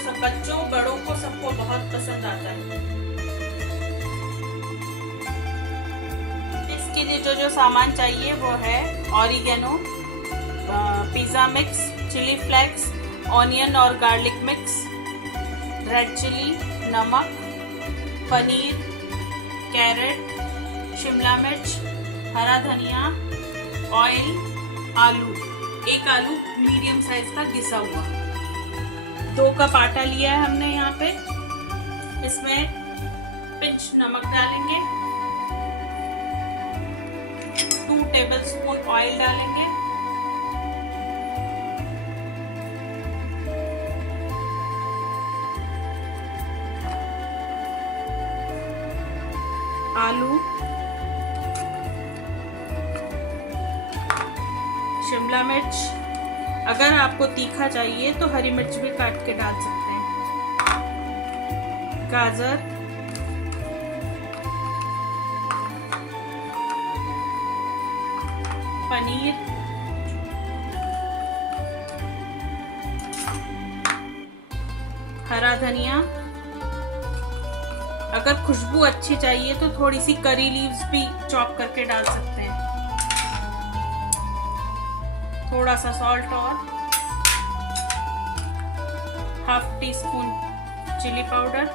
सब बच्चों बड़ों को सबको बहुत पसंद आता है। इसके लिए जो जो सामान चाहिए वो है oregano, pizza mix, chilli flakes, onion और गार्लिक मिक्स, रेड चिली, नमक, पनीर, कैरेट, शिमला मिर्च, हरा धनिया, ऑयल, आलू, एक आलू मीडियम साइज का घिसा हुआ, 2 कप आटा लिया है हमने यहाँ पे। इसमें पिंच नमक डालेंगे, 2 टेबलस्पून ऑयल डालेंगे, आलू, शिमला मिर्च, अगर आपको तीखा चाहिए तो हरी मिर्च भी काट के डाल सकते हैं, गाजर, पनीर, हरा धनिया, अगर खुशबू अच्छी चाहिए तो थोड़ी सी करी लीव्स भी चॉप करके डाल सकते हैं, थोड़ा सा सॉल्ट और ½ teaspoon chilli powder,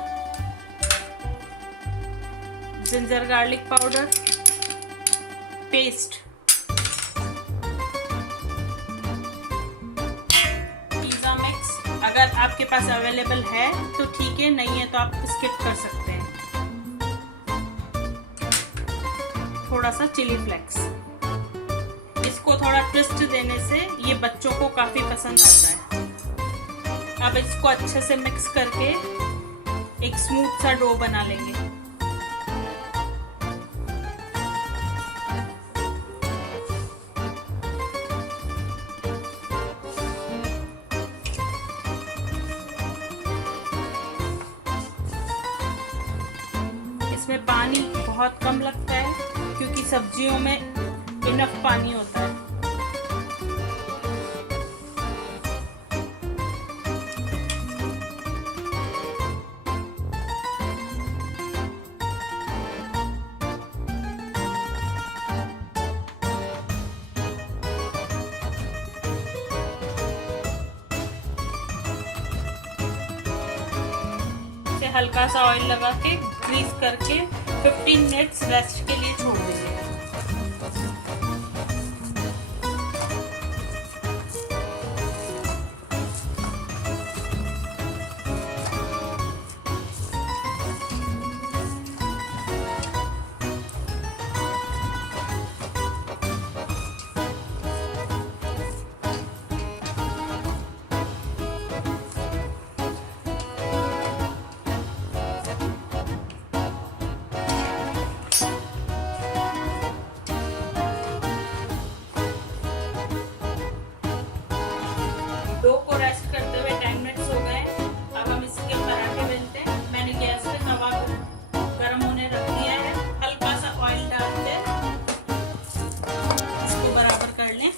ginger garlic powder paste, pizza mix अगर आपके पास अवेलेबल है तो ठीक है, नहीं है तो आप स्किप कर सकते हैं, थोड़ा सा चिली फ्लेक्स। इसको थोड़ा ट्विस्ट देने से ये बच्चों को काफ़ी पसंद आता है। अब इसको अच्छे से मिक्स करके एक स्मूथ सा डो बना लेंगे। इसमें पानी बहुत कम लगता है क्योंकि सब्जियों में इनफ पानी होता है। इसे हल्का सा ऑयल लगा के ग्रीस करके 15 मिनट्स रेस्ट के लिए छोड़ देंगे। डो को रेस्ट करते हुए 10 मिनट्स हो गए। अब हम इसके पराठे बेलते हैं। मैंने गैस पे तवा गर्म होने रख दिया है, हल्का सा ऑयल डाल के इसको बराबर कर लें।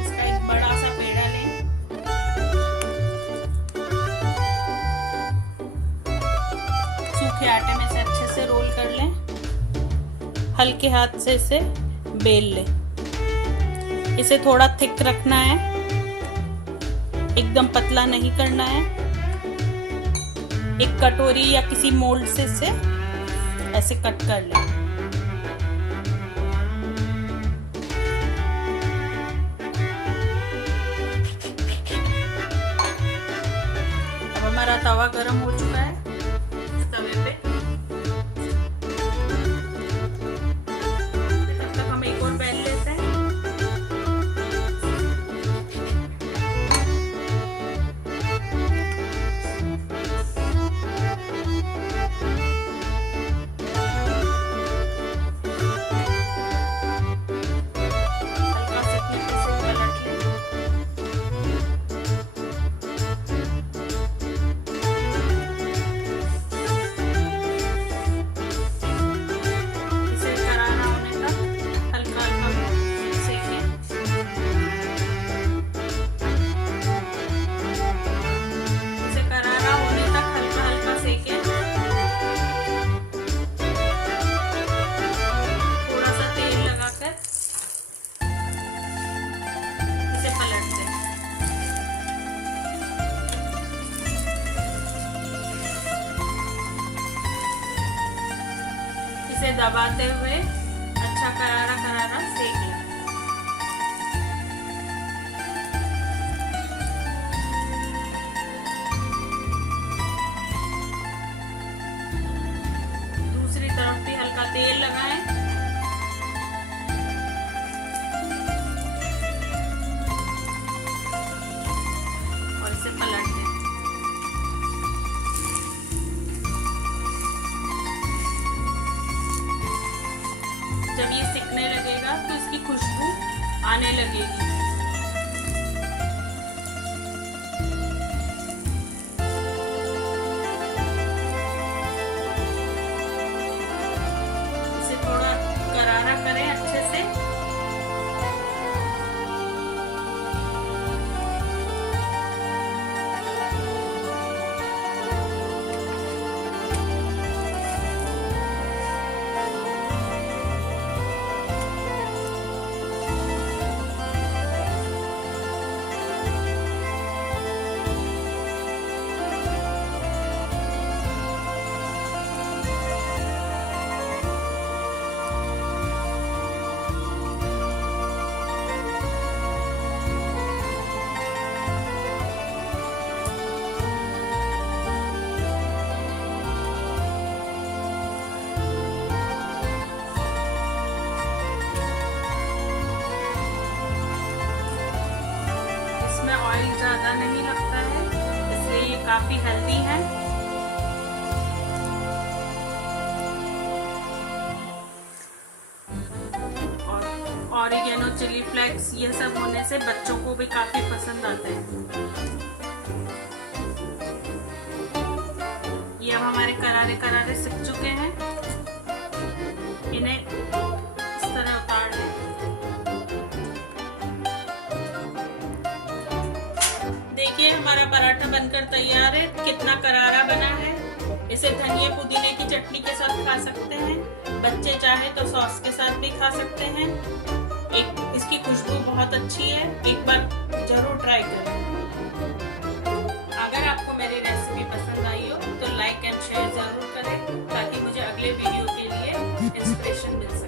इसका एक बड़ा सा पेड़ा लें, सूखे आटे में से अच्छे से रोल कर लें, हल्के हाथ से इसे बेल लें। इसे थोड़ा थिक रखना है, एकदम पतला नहीं करना है। एक कटोरी या किसी मोल्ड से इसे ऐसे कट कर लें। अब हमारा तवा गरम हो चुका है। तवे पे तब तक हम एक और बेल लेते हैं। हल्का सेकने पे इसे पलट लें। इसे दबाते हुए अच्छा करारा करारा सेक लें। दूसरी तरफ भी हल्का तेल लगाएं और इसे पलट दें। जब ये सिकने लगेगा तो इसकी खुशबू आने लगेगी। इसे थोड़ा करारा करें अच्छे से। ऑयल ज़्यादा नहीं लगता है, इसलिए ये काफ़ी हेल्दी है। और ऑरिगेनो, चिली फ्लेक्स ये सब होने से बच्चों को भी काफ़ी पसंद आते हैं। ये अब हमारे करारे करारे सिक चुके हैं, इन्हें इस तरह उतार लें। देखिए हमारा पराठा बनकर तैयार है। कितना करारा बना है। इसे धनिया पुदीने की चटनी के साथ खा सकते हैं, बच्चे चाहे तो सॉस के साथ भी खा सकते हैं। इसकी खुशबू बहुत अच्छी है, एक बार जरूर ट्राई करें। अगर आपको मेरी रेसिपी पसंद आई हो तो लाइक एंड शेयर जरूर करें, ताकि मुझे अगले वीडियो के लिए इंस्पिरेशन मिल सके।